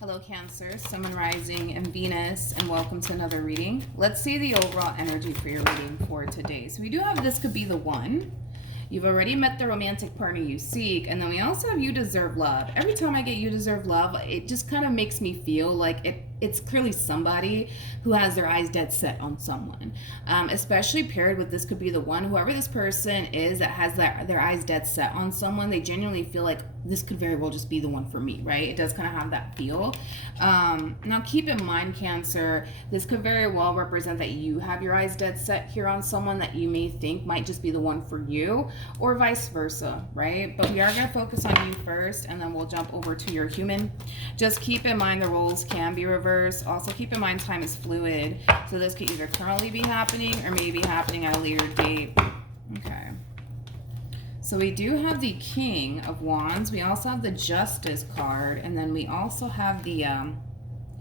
Hello Cancer, Sun, Moon, Rising, and Venus, and welcome to another reading. Let's see the overall energy for your reading for today. So we do have this could be the one. You've already met the romantic partner you seek, and then we also have you deserve love. Every time I get you deserve love, it just kind of makes me feel like it's clearly somebody who has their eyes dead set on someone, especially paired with this could be the one. Whoever this person is that has their eyes dead set on someone, they genuinely feel like this could very well just be the one for me, right? It does kind of have that feel. Now keep in mind, Cancer, this could very well represent that you have your eyes dead set here on someone that you may think might just be the one for you, or vice versa, right? But we are going to focus on you first, and then we'll jump over to your human. Just keep in mind the roles can be reversed. Also keep in mind time is fluid, so this could either currently be happening or maybe happening at a later date. Okay. So we do have the King of Wands. We also have the Justice card. And then we also have the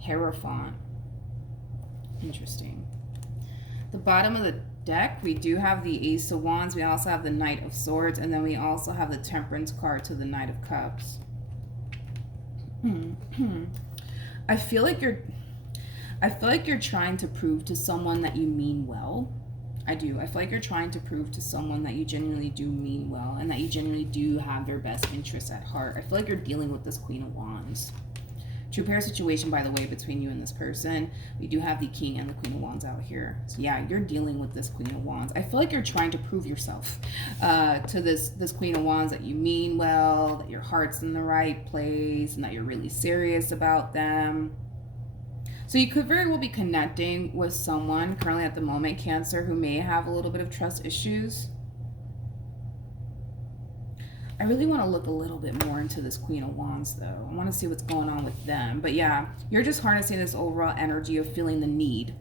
Hierophant. Interesting. The bottom of the deck, we do have the Ace of Wands. We also have the Knight of Swords. And then we also have the Temperance card to the Knight of Cups. I feel like you're trying to prove to someone that you mean well. I do. I feel like you're trying to prove to someone that you genuinely do mean well and that you genuinely do have their best interests at heart. I feel like you're dealing with this Queen of Wands. True pair situation, by the way, between you and this person. We do have the King and the Queen of Wands out here. So yeah, you're dealing with this Queen of Wands. I feel like you're trying to prove yourself to this Queen of Wands that you mean well, that your heart's in the right place, and that you're really serious about them. So you could very well be connecting with someone currently at the moment, Cancer, who may have a little bit of trust issues. I really want to look a little bit more into this Queen of Wands, though. I want to see what's going on with them. But yeah, you're just harnessing this overall energy of feeling the need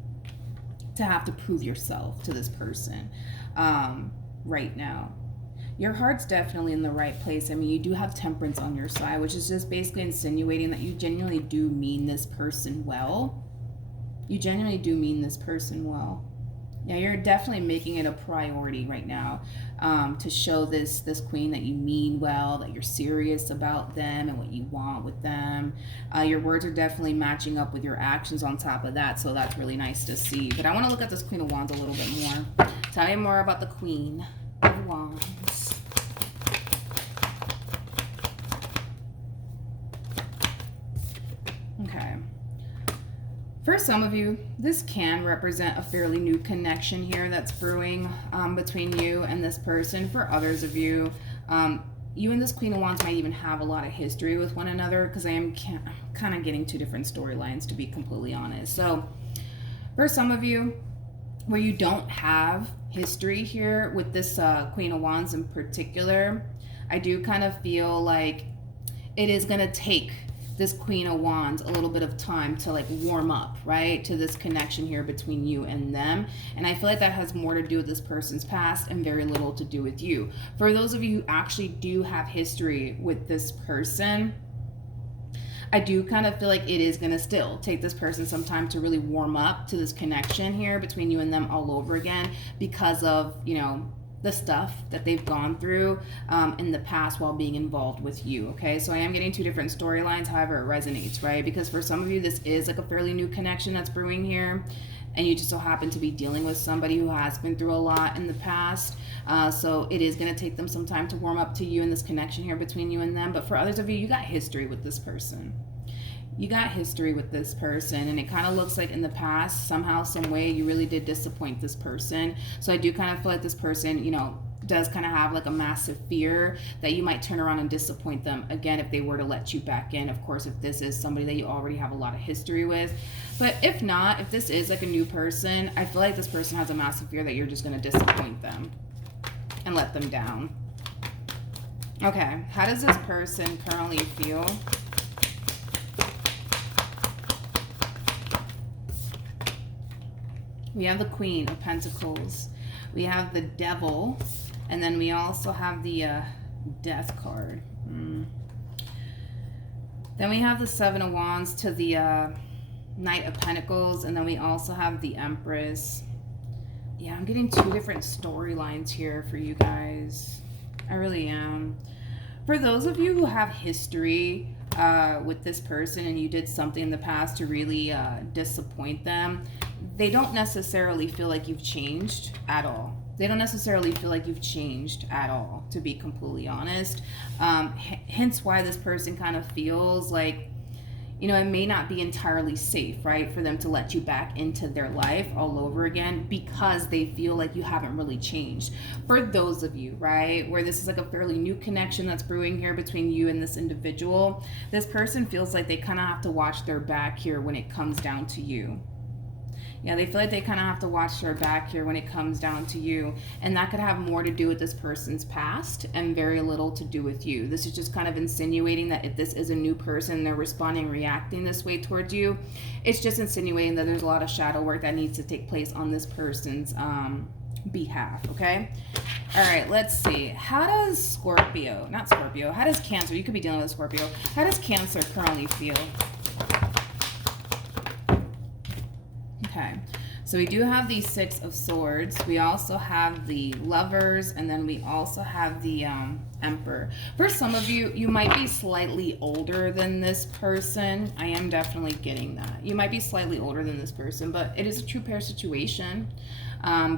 to have to prove yourself to this person right now. Your heart's definitely in the right place. I mean, you do have Temperance on your side, which is just basically insinuating that you genuinely do mean this person well. You genuinely do mean this person well. Yeah, you're definitely making it a priority right now to show this queen that you mean well, that you're serious about them and what you want with them. Your words are definitely matching up with your actions on top of that, so that's really nice to see. But I want to look at this Queen of Wands a little bit more. Tell me more about the Queen of Wands. Okay. For some of you, this can represent a fairly new connection here that's brewing between you and this person. For others of you, you and this Queen of Wands might even have a lot of history with one another, because I am kind of getting two different storylines, to be completely honest. So for some of you, where you don't have history here with this Queen of Wands in particular, I do kind of feel like it is going to take this Queen of Wands a little bit of time to like warm up, right, to this connection here between you and them. And I feel like that has more to do with this person's past and very little to do with you. For those of you who actually do have history with this person, I do kind of feel like it is going to still take this person some time to really warm up to this connection here between you and them all over again, because of, you know, the stuff that they've gone through in the past while being involved with you. Okay, so I am getting two different storylines, however it resonates, right? Because for some of you, this is like a fairly new connection that's brewing here, and you just so happen to be dealing with somebody who has been through a lot in the past. So it is going to take them some time to warm up to you and this connection here between you and them. But for others of you, you got history with this person. You got history with this person, and it kind of looks like in the past, somehow, some way, you really did disappoint this person. So I do kind of feel like this person, you know, does kind of have like a massive fear that you might turn around and disappoint them again if they were to let you back in. Of course, if this is somebody that you already have a lot of history with. But if not, if this is like a new person, I feel like this person has a massive fear that you're just going to disappoint them and let them down. Okay, how does this person currently feel? We have the Queen of Pentacles. We have the Devil. And then we also have the Death card. Then we have the Seven of Wands to the Knight of Pentacles. And then we also have the Empress. Yeah, I'm getting two different storylines here for you guys. I really am. For those of you who have history with this person and you did something in the past to really disappoint them, they don't necessarily feel like you've changed at all. They don't necessarily feel like you've changed at all, to be completely honest. Hence why this person kind of feels like, you know, it may not be entirely safe, right, for them to let you back into their life all over again, because they feel like you haven't really changed. For those of you, right, where this is like a fairly new connection that's brewing here between you and this individual, this person feels like they kind of have to watch their back here when it comes down to you. Yeah, they feel like they kind of have to watch their back here when it comes down to you. And that could have more to do with this person's past and very little to do with you. This is just kind of insinuating that if this is a new person, they're responding, reacting this way towards you. It's just insinuating that there's a lot of shadow work that needs to take place on this person's behalf, okay? All right, let's see. How does how does Cancer, you could be dealing with Scorpio. How does Cancer currently feel? Okay, so we do have the Six of Swords. We also have the Lovers, and then we also have the Emperor. For some of you, you might be slightly older than this person. I am definitely getting that. You might be slightly older than this person, but it is a true pair situation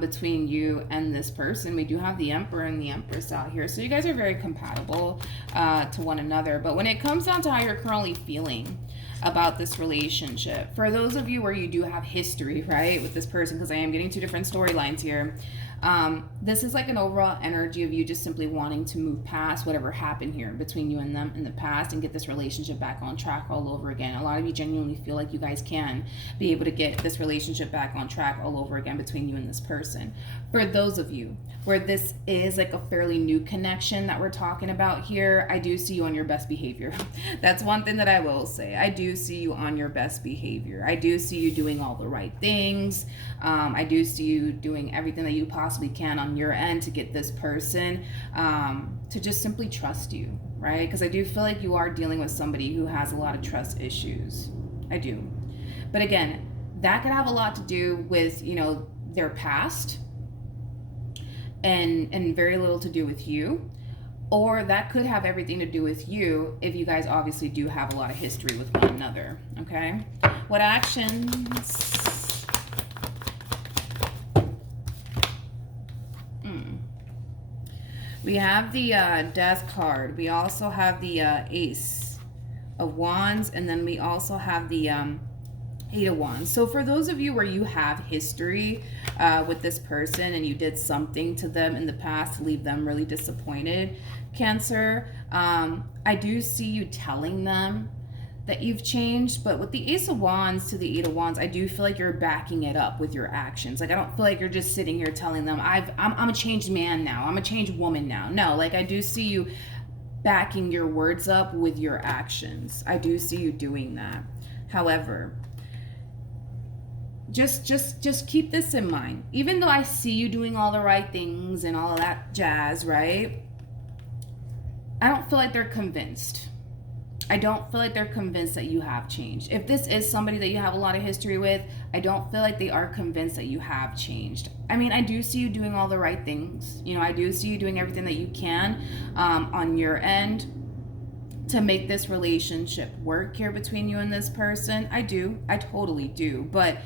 between you and this person. We do have the Emperor and the Empress out here, so you guys are very compatible to one another. But when it comes down to how you're currently feeling about this relationship, for those of you where you do have history, right, with this person, because I am getting two different storylines here, this is like an overall energy of you just simply wanting to move past whatever happened here between you and them in the past and get this relationship back on track all over again. A lot of you genuinely feel like you guys can be able to get this relationship back on track all over again between you and this person. For those of you where this is like a fairly new connection that we're talking about here, I do see you on your best behavior. That's one thing that I will say. I do see you on your best behavior. I do see you doing all the right things. I do see you doing everything that you possibly can on your end to get this person to just simply trust you, right? Because I do feel like you are dealing with somebody who has a lot of trust issues. I do. But again, that could have a lot to do with, you know, their past and very little to do with you. Or that could have everything to do with you if you guys obviously do have a lot of history with one another, okay? What actions... We have the Death card. We also have the Ace of Wands. And then we also have the Eight of Wands. So for those of you where you have history with this person and you did something to them in the past to leave them really disappointed, Cancer, I do see you telling them that you've changed, but with the Ace of Wands to the Eight of Wands, I do feel like you're backing it up with your actions. Like, I don't feel like you're just sitting here telling them, I'm a changed man now, I'm a changed woman now. No, like, I do see you backing your words up with your actions. I do see you doing that. However, just keep this in mind. Even though I see you doing all the right things and all of that jazz, right? I don't feel like they're convinced. I don't feel like they're convinced that you have changed. If this is somebody that you have a lot of history with, I don't feel like they are convinced that you have changed. I mean, I do see you doing all the right things. You know, I do see you doing everything that you can on your end to make this relationship work here between you and this person. I do. I totally do. But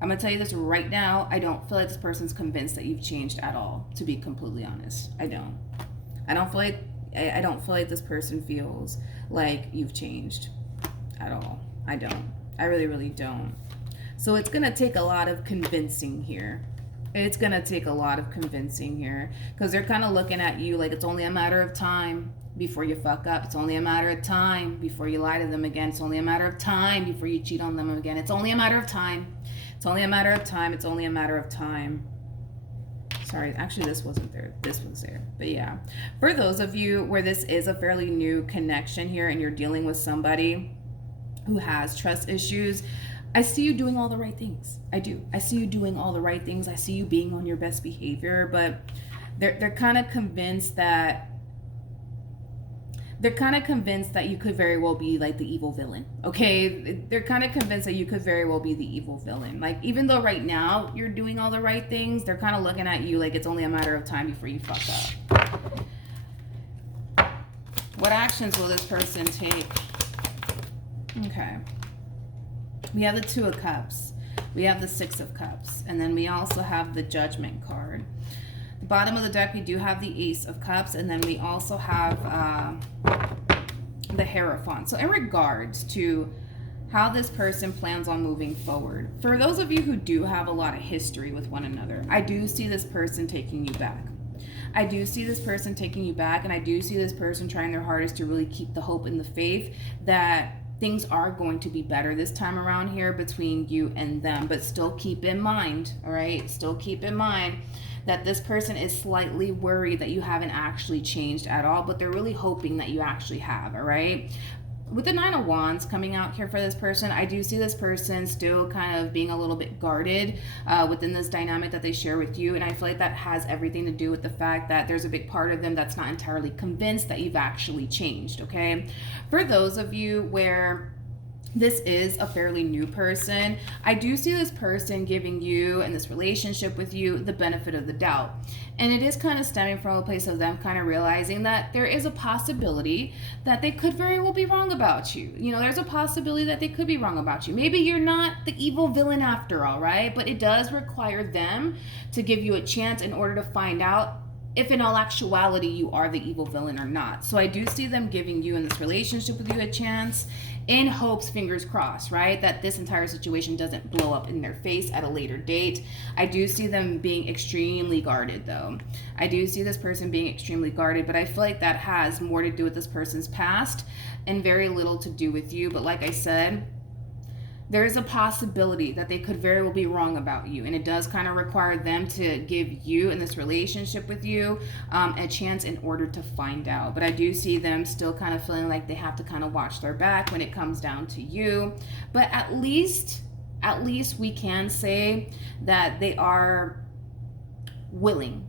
I'm going to tell you this right now. I don't feel like this person's convinced that you've changed at all, to be completely honest. I don't. I don't feel like this person feels like you've changed at all. I don't. I really, really don't. So it's going to take a lot of convincing here. It's going to take a lot of convincing here because they're kind of looking at you like it's only a matter of time before you fuck up. It's only a matter of time before you lie to them again. It's only a matter of time before you cheat on them again. It's only a matter of time. It's only a matter of time. It's only a matter of time. Sorry, actually this wasn't there. This was there. But yeah, for those of you where this is a fairly new connection here and you're dealing with somebody who has trust issues, I see you doing all the right things. I do. I see you doing all the right things. I see you being on your best behavior, but they're kind of convinced that you could very well be like the evil villain. Okay, they're kind of convinced that you could very well be the evil villain. Like, even though right now you're doing all the right things, they're kind of looking at you like it's only a matter of time before you fuck up. What actions will this person take? Okay. We have the Two of Cups. We have the Six of Cups. And then we also have the Judgment card. The bottom of the deck, we do have the Ace of Cups. And then we also have the Hierophant. So in regards to how this person plans on moving forward, for those of you who do have a lot of history with one another, I do see this person taking you back. I do see this person taking you back, and I do see this person trying their hardest to really keep the hope and the faith that things are going to be better this time around here between you and them. But still keep in mind, all right? Still keep in mind that this person is slightly worried that you haven't actually changed at all, but they're really hoping that you actually have, all right? With the Nine of Wands coming out here for this person, I do see this person still kind of being a little bit guarded within this dynamic that they share with you. And I feel like that has everything to do with the fact that there's a big part of them that's not entirely convinced that you've actually changed, okay? For those of you where this is a fairly new person, I do see this person giving you and this relationship with you the benefit of the doubt. And it is kind of stemming from a place of them kind of realizing that there is a possibility that they could very well be wrong about you. You know, there's a possibility that they could be wrong about you. Maybe you're not the evil villain after all, right? But it does require them to give you a chance in order to find out if in all actuality you are the evil villain or not. So I do see them giving you in this relationship with you a chance, in hopes, fingers crossed, right, that this entire situation doesn't blow up in their face at a later date. I do see them being extremely guarded, though. I do see this person being extremely guarded, but I feel like that has more to do with this person's past and very little to do with you. But like I said, there is a possibility that they could very well be wrong about you. And it does kind of require them to give you in this relationship with you a chance in order to find out. But I do see them still kind of feeling like they have to kind of watch their back when it comes down to you. But at least we can say that they are willing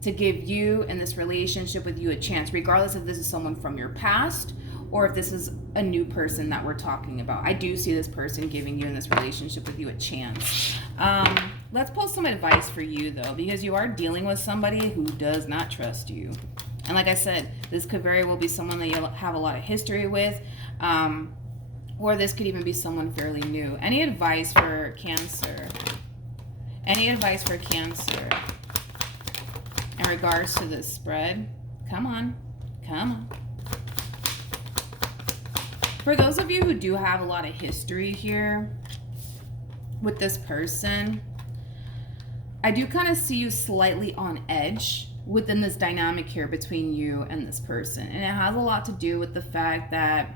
to give you in this relationship with you a chance, regardless if this is someone from your past or if this is a new person that we're talking about. I do see this person giving you in this relationship with you a chance. Let's pull some advice for you, though, because you are dealing with somebody who does not trust you. And like I said, this could very well be someone that you have a lot of history with, or this could even be someone fairly new. Any advice for Cancer? Any advice for Cancer in regards to this spread? Come on. Come on. For those of you who do have a lot of history here with this person, I do kind of see you slightly on edge within this dynamic here between you and this person. And it has a lot to do with the fact that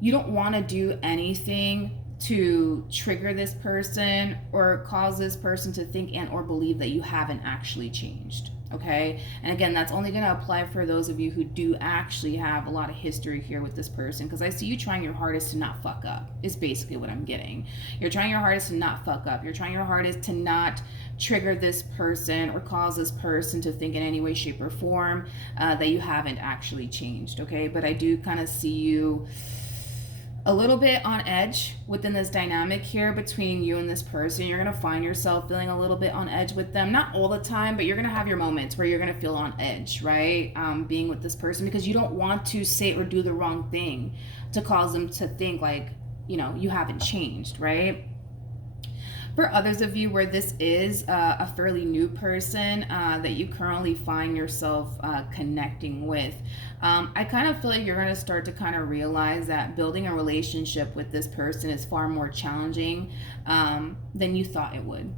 you don't want to do anything to trigger this person or cause this person to think and or believe that you haven't actually changed. Okay, and again, that's only going to apply for those of you who do actually have a lot of history here with this person, because I see you trying your hardest to not fuck up is basically what I'm getting. You're trying your hardest to not fuck up. You're trying your hardest to not trigger this person or cause this person to think in any way, shape, or form that you haven't actually changed. Okay, but I do kind of see you a little bit on edge within this dynamic here between you and this person. You're going to find yourself feeling a little bit on edge with them. Not all the time, but you're going to have your moments where you're going to feel on edge, right? Being with this person, because you don't want to say or do the wrong thing to cause them to think like, you know, you haven't changed, right? For others of you where this is a fairly new person that you currently find yourself connecting with, I kind of feel like you're going to start to kind of realize that building a relationship with this person is far more challenging than you thought it would.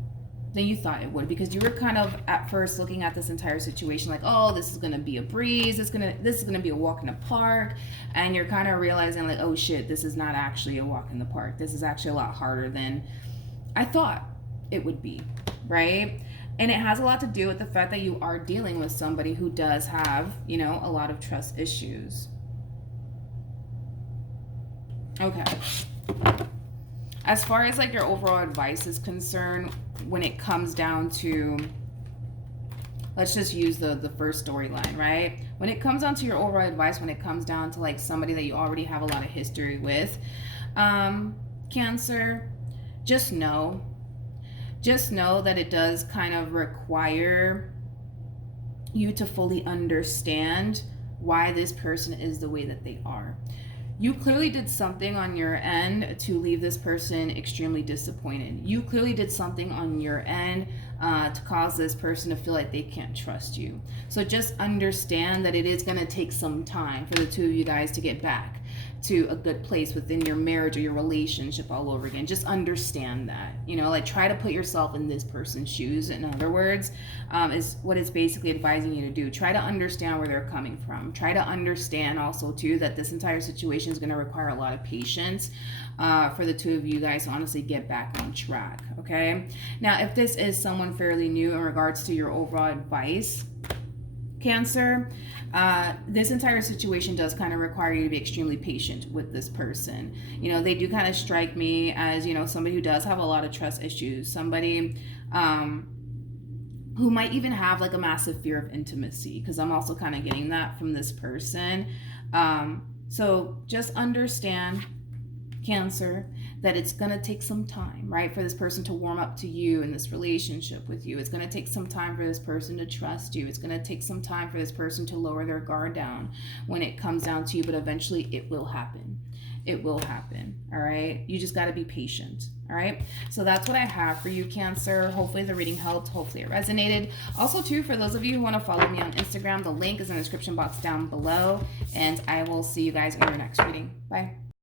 Because you were kind of at first looking at this entire situation like, oh, this is going to be a breeze, this is going to be a walk in the park, and you're kind of realizing like, oh shit, this is not actually a walk in the park. This is actually a lot harder than I thought it would be, right? And it has a lot to do with the fact that you are dealing with somebody who does have, you know, a lot of trust issues. Okay. As far as like your overall advice is concerned, when it comes down to, let's just use the first storyline, right? When it comes down to your overall advice, when it comes down to like somebody that you already have a lot of history with, Cancer, just know that it does kind of require you to fully understand why this person is the way that they are. You clearly did something on your end to leave this person extremely disappointed. You clearly did something on your end to cause this person to feel like they can't trust you. So just understand that it is going to take some time for the two of you guys to get back to a good place within your marriage or your relationship all over again. Just understand that, you know, like try to put yourself in this person's shoes. In other words, is what it's basically advising you to do. Try to understand where they're coming from. Try to understand also too that this entire situation is going to require a lot of patience for the two of you guys to honestly get back on track. Okay. Now, if this is someone fairly new in regards to your overall advice, Cancer, this entire situation does kind of require you to be extremely patient with this person. You know, they do kind of strike me as, you know, somebody who does have a lot of trust issues, somebody who might even have like a massive fear of intimacy, because I'm also kind of getting that from this person. So just understand, Cancer, that it's going to take some time, right, for this person to warm up to you in this relationship with you. It's going to take some time for this person to trust you. It's going to take some time for this person to lower their guard down when it comes down to you, but eventually it will happen. It will happen, all right? You just got to be patient, all right? So that's what I have for you, Cancer. Hopefully the reading helped. Hopefully it resonated. Also, too, for those of you who want to follow me on Instagram, the link is in the description box down below, and I will see you guys in your next reading. Bye.